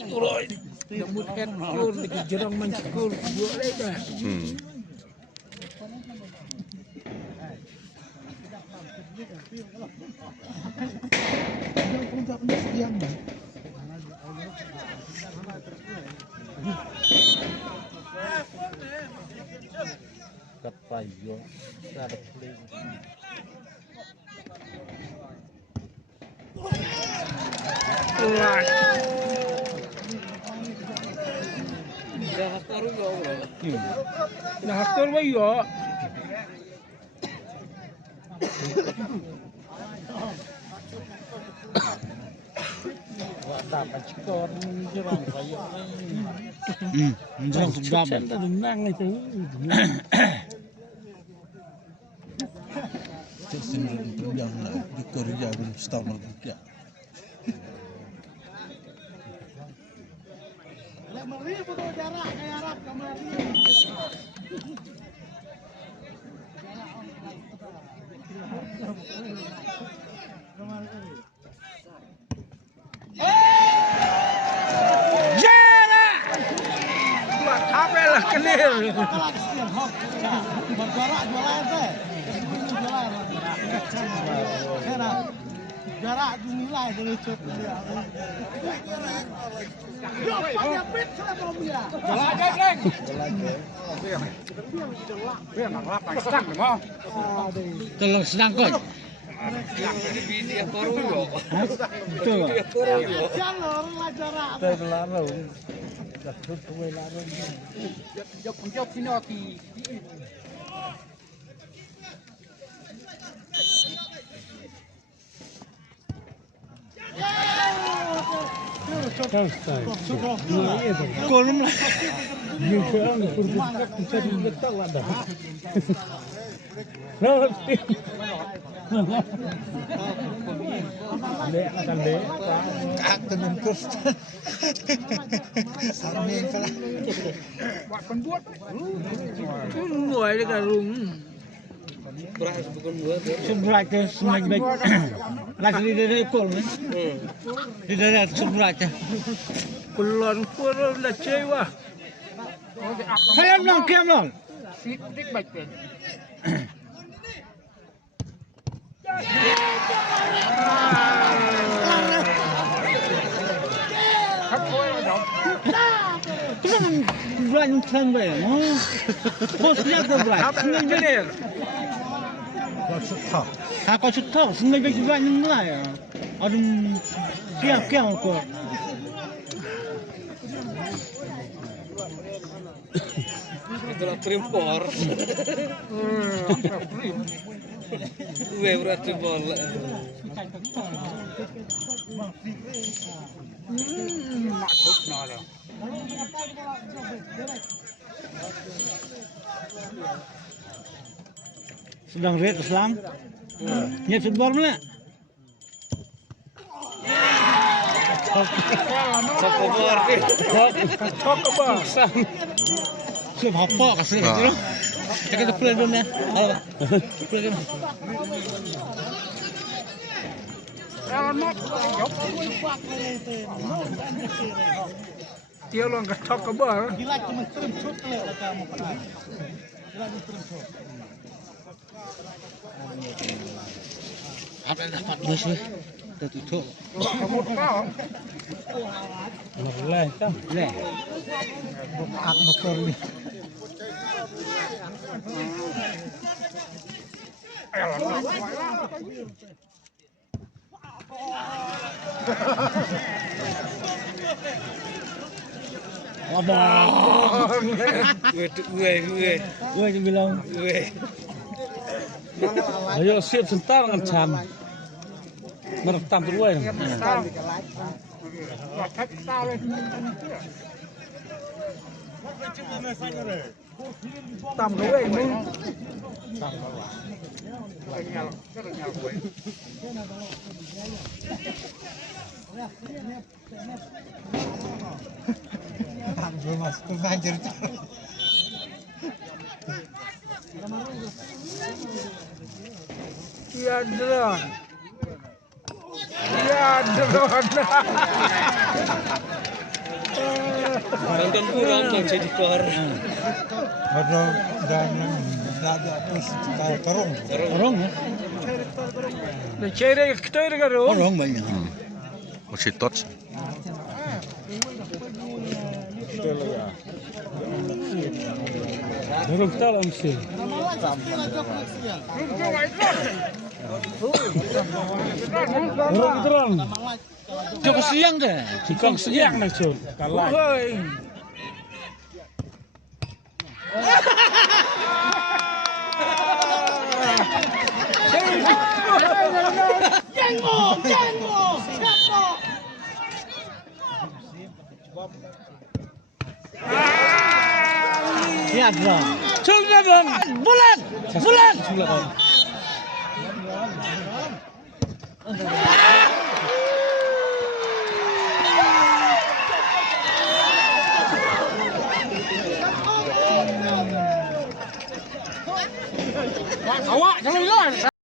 Tuloy. Namut headcure di jerang mencekul boleh dah. Kapayo, sarapli. Nakakor ba yun? Wala pa cikor jerang kayo. Jerang sedap. Tenang itu. Cek sendiri tunjang lah di Korea belum setahun lagi. Jarak kayak Arab kemarin. Buat apa lah kenil? Berjarak jualan teh. Jualan. Jarak dinilai dari cut dia. Yo, pakai pit saya mau dia. Jalan geng. Dia nggak lapar sedang mau. Tolong sedang kok. Dia koru yo. Betul. Jalur lah jarak. Terlalu. Jatuh ke lalu. Jok sinoki. Kolom lah. Yang berbuka mencari betul ada. Dek akan dek. Kak temen terus. Sambil kalah. Buat penbuat. Mulai dengan rung. Beras bukan buat. Seberat ke semak baik. Lagi di dalam kolom. Di dalam seberat. Kulon kurang dah cewa. Kiam long. Sidik baik ben. Tuh berat sampai. Bosnya tu berat. Apa benar? Maksud tak. Aku suka semak baik berat ni lah ya. Aduh, kiam kau. Itulah primpor. Gue berat bola. Maksud nada. Sedang red Islam. Niat football mana? Sokobor. Sokobor. Siap apa kasih gitu. Kita tu pulang dulu ya. Halo. Pulang. Dia orang ke Sokobor. Gila cuma turun cut le kamu pernah. Gila turun cut. Apa dah 14 weh. Dah tutup. Kamu tahu? Boleh kan? Boleh. Buka motor ni. Abang. Gue bilang. Ayo siap sebentar dengan jam. Merekam dulu ya. Tam cái mình. Belum masuk ke banjir. Iya drone. Iya drone. Nonton kurang kan jadi kor. Ada dan ada terus terong. Orang ya. Dan cere kita ini kan Terong banyak. Masih tot. Dorong kita lah mesti. Dorong kita orang. Joko siang deh. Jikang siang nak cun. Kalah. Siap dong. Cun dah bang. Bulan. Bulan. Awak jangan